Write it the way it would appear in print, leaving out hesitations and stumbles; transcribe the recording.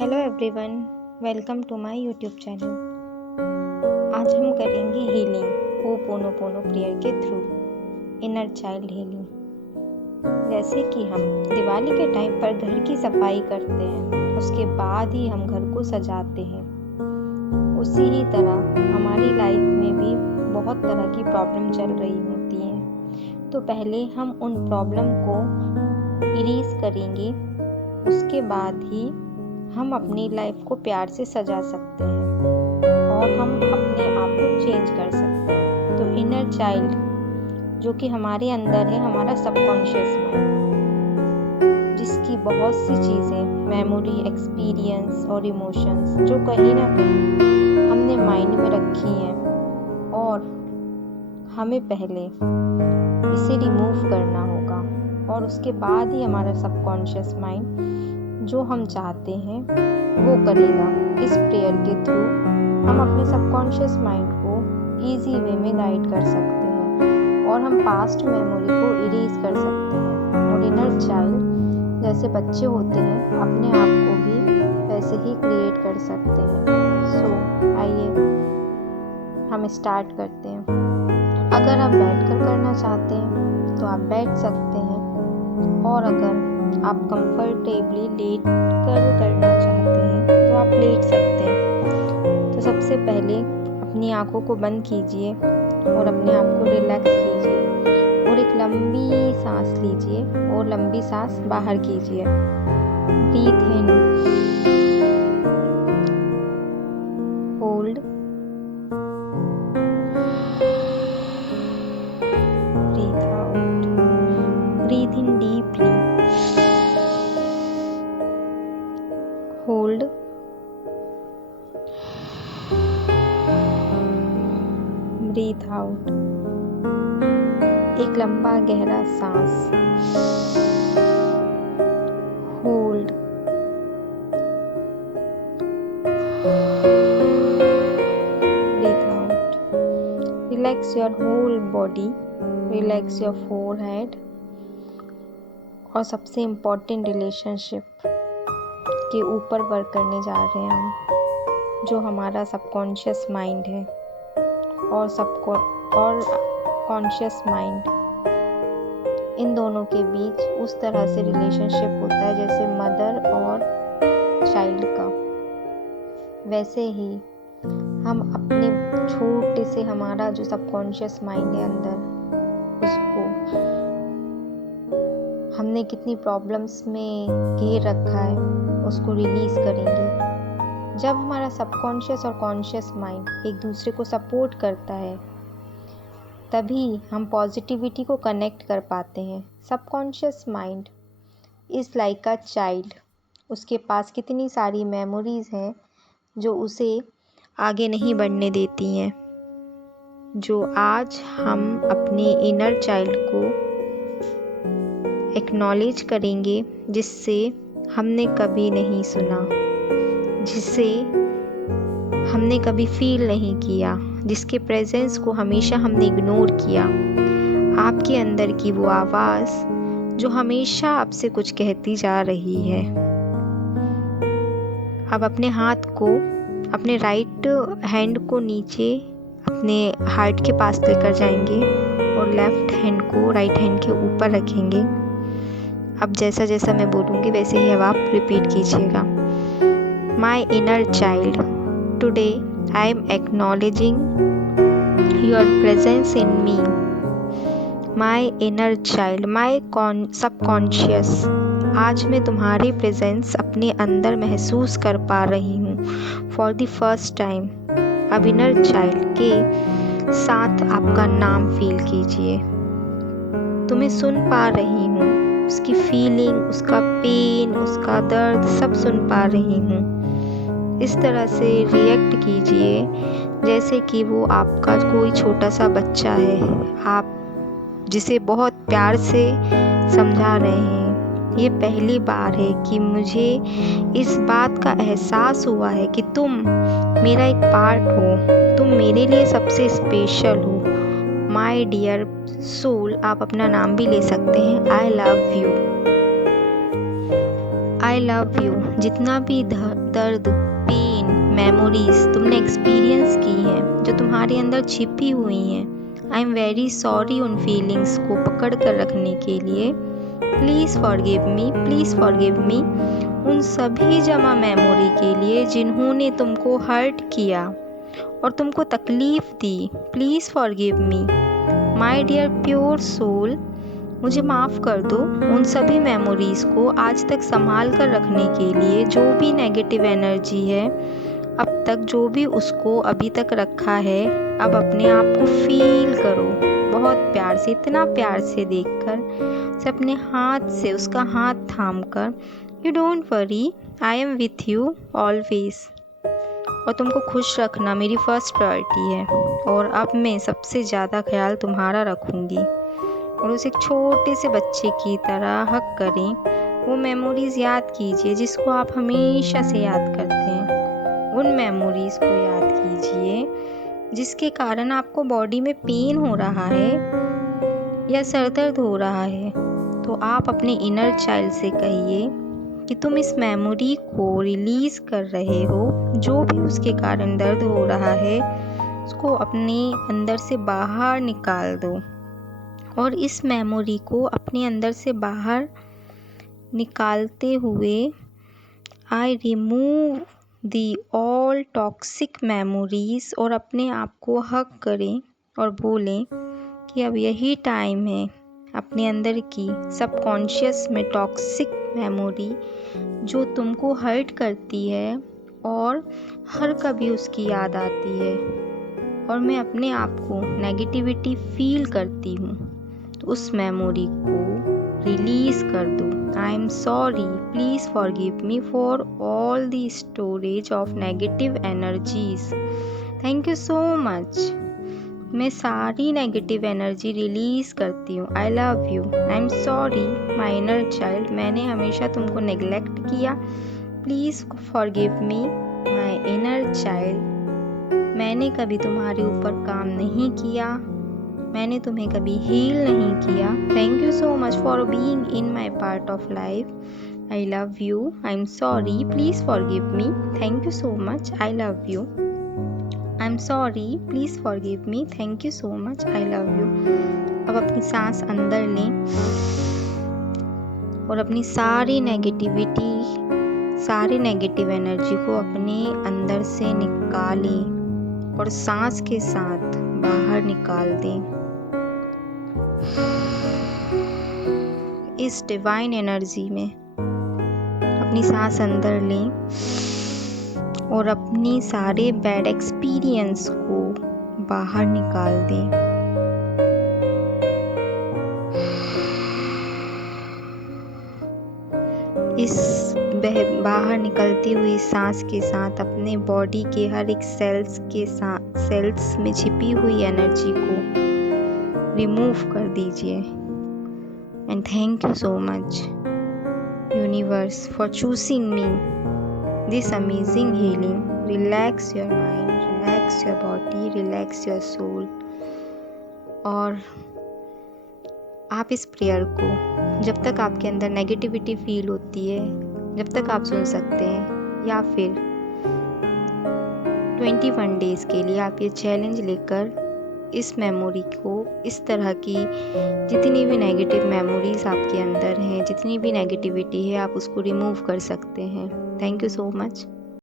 Hello everyone, welcome to my YouTube channel. आज हम करेंगे हीलिंग होपोनोपोनो प्रेयर के थ्रू इनर चाइल्ड हीलिंग। जैसे कि हम दिवाली के टाइम पर घर की सफाई करते हैं, उसके बाद ही हम घर को सजाते हैं, उसी ही तरह हमारी लाइफ में भी बहुत तरह की प्रॉब्लम चल रही होती हैं। तो पहले हम उन प्रॉब्लम को इरेज करेंगे, उसके बाद ही हम अपनी लाइफ को प्यार से सजा सकते हैं और हम अपने आप को चेंज कर सकते हैं। तो इनर चाइल्ड जो कि हमारे अंदर है, हमारा सबकॉन्शियस माइंड, जिसकी बहुत सी चीज़ें, मेमोरी, एक्सपीरियंस और इमोशंस जो कहीं ना कहीं हमने माइंड में रखी हैं और हमें पहले इसे रिमूव करना होगा और उसके बाद ही हमारा सबकॉन्शियस माइंड जो हम चाहते हैं वो करेगा। इस प्रेयर के थ्रू हम अपने सबकॉन्शियस माइंड को इजी वे में गाइड कर सकते हैं और हम पास्ट मेमोरी को इरेज कर सकते हैं। और इनर चाइल्ड जैसे बच्चे होते हैं, अपने आप को भी वैसे ही क्रिएट कर सकते हैं। सो आइए हम स्टार्ट करते हैं। अगर आप बैठकर करना चाहते हैं तो आप बैठ सकते हैं, और अगर आप कंफर्टेबली लेट कर करना चाहते हैं तो आप लेट सकते हैं। तो सबसे पहले अपनी आंखों को बंद कीजिए और अपने आप को रिलैक्स कीजिए और एक लंबी सांस लीजिए और लंबी सांस बाहर कीजिए। Breathe in, hold, breathe out. Breathe in deeply, hold, breathe out. एक लंबा गहरा सांस, hold, breathe out. Relax your whole body, relax your forehead. और सबसे इम्पोर्टेंट रिलेशनशिप के ऊपर वर्क करने जा रहे हैं हम, जो हमारा सबकॉन्शियस माइंड है और कॉन्शियस माइंड, इन दोनों के बीच उस तरह से रिलेशनशिप होता है जैसे मदर और चाइल्ड का। वैसे ही हम अपने छोटे से, हमारा जो सबकॉन्शियस माइंड है अंदर, उसको हमने कितनी प्रॉब्लम्स में घेर रखा है, उसको रिलीज करेंगे। जब हमारा सबकॉन्शियस और कॉन्शियस माइंड एक दूसरे को सपोर्ट करता है, तभी हम पॉजिटिविटी को कनेक्ट कर पाते हैं। Subconscious mind is like a child. उसके पास कितनी सारी मेमोरीज हैं जो उसे आगे नहीं बढ़ने देती हैं, जो आज हम अपने इनर चाइल्ड को एक्नॉलेज करेंगे, जिससे हमने कभी नहीं सुना, जिसे हमने कभी फील नहीं किया, जिसके प्रेजेंस को हमेशा हमने इग्नोर किया। आपके अंदर की वो आवाज़ जो हमेशा आपसे कुछ कहती जा रही है। अब अपने हाथ को, अपने राइट हैंड को नीचे अपने हार्ट के पास लेकर जाएंगे और लेफ्ट हैंड को राइट हैंड के ऊपर रखेंगे। अब जैसा जैसा मैं बोलूँगी वैसे ही अब आप रिपीट कीजिएगा। My inner child, today I am acknowledging your presence in me. My inner child, my subconscious, आज मैं तुम्हारी प्रेजेंस अपने अंदर महसूस कर पा रही हूँ फॉर द फर्स्ट टाइम। अब इनर चाइल्ड के साथ आपका नाम फील कीजिए। तुम्हें सुन पा रही हूँ, उसकी फीलिंग, उसका पेन, उसका दर्द सब सुन पा रही हूँ। इस तरह से रिएक्ट कीजिए जैसे कि वो आपका कोई छोटा सा बच्चा है, आप जिसे बहुत प्यार से समझा रहे हैं। ये पहली बार है कि मुझे इस बात का एहसास हुआ है कि तुम मेरा एक पार्ट हो, तुम मेरे लिए सबसे स्पेशल हो। माय डियर सोल, आप अपना नाम भी ले सकते हैं। I love you, I love you. जितना भी दर्द, पेन, मेमोरीज तुमने एक्सपीरियंस की हैं, जो तुम्हारे अंदर छिपी हुई हैं, आई एम वेरी सॉरी उन फीलिंग्स को पकड़ कर रखने के लिए। Please forgive me, please forgive मी उन सभी जमा मेमोरी के लिए जिन्होंने तुमको हर्ट किया और तुमको तकलीफ़ दी। Please forgive me my dear pure soul. मुझे माफ़ कर दो उन सभी मेमोरीज़ को आज तक संभाल कर रखने के लिए। जो भी नेगेटिव एनर्जी है अब तक, जो भी उसको अभी तक रखा है, अब अपने आप को फील करो बहुत प्यार से, इतना प्यार से देखकर, से अपने हाथ से उसका हाथ थाम कर, you don't worry, I am with you always. और तुमको खुश रखना मेरी फर्स्ट प्रायोरिटी है और अब मैं सबसे ज़्यादा ख्याल तुम्हारा रखूँगी। और उसे एक छोटे से बच्चे की तरह हक करें। वो मेमोरीज़ याद कीजिए जिसको आप हमेशा से याद करते हैं। उन मेमोरीज़ को याद कीजिए जिसके कारण आपको बॉडी में पेन हो रहा है या सर दर्द हो रहा है। तो आप अपने इनर चाइल्ड से कहिए कि तुम इस मेमोरी को रिलीज़ कर रहे हो। जो भी उसके कारण दर्द हो रहा है उसको अपने अंदर से बाहर निकाल दो। और इस मेमोरी को अपने अंदर से बाहर निकालते हुए I remove the all toxic memories, और अपने आप को हक करें और बोलें कि अब यही टाइम है अपने अंदर की सबकॉन्शियस में टॉक्सिक मेमोरी जो तुमको हर्ट करती है और हर कभी उसकी याद आती है और मैं अपने आप को नेगेटिविटी फील करती हूँ, तो उस मेमोरी को रिलीज़ कर दो। I am sorry, please forgive me for all the storage of negative energies. Thank you so much. मैं सारी नेगेटिव एनर्जी रिलीज़ करती हूँ। I love you. I am sorry my inner child, मैंने हमेशा तुमको नेग्लेक्ट किया। Please forgive me my inner child. मैंने कभी तुम्हारे ऊपर काम नहीं किया, मैंने तुम्हें कभी हील नहीं किया। Thank you so much for being in my part of life. I love you. I am sorry, please forgive me. Thank you so much. I love you. I am sorry, please forgive me. Thank you so much. I love you. अब अपनी सांस अंदर लें और अपनी सारी negativity, सारी negative energy को अपने अंदर से निकालें और सांस के साथ बाहर निकाल दें। इस डिवाइन एनर्जी में अपनी सांस अंदर लें और अपनी सारे बैड एक्सपीरियंस को बाहर निकाल दें। इस बाहर निकलती हुई सांस के साथ अपने बॉडी के हर एक सेल्स में छिपी हुई एनर्जी को रिमूव कर दीजिए। And thank you so much universe for choosing me this amazing healing. Relax your mind, relax your body, relax your soul. और आप इस प्रेयर को जब तक आपके अंदर नेगेटिविटी फील होती है जब तक आप सुन सकते हैं, या फिर 21 डेज़ के लिए आप ये चैलेंज लेकर इस मेमोरी को, इस तरह की जितनी भी नेगेटिव मेमोरीज आपके अंदर हैं, जितनी भी नेगेटिविटी है, आप उसको रिमूव कर सकते हैं। Thank you so much.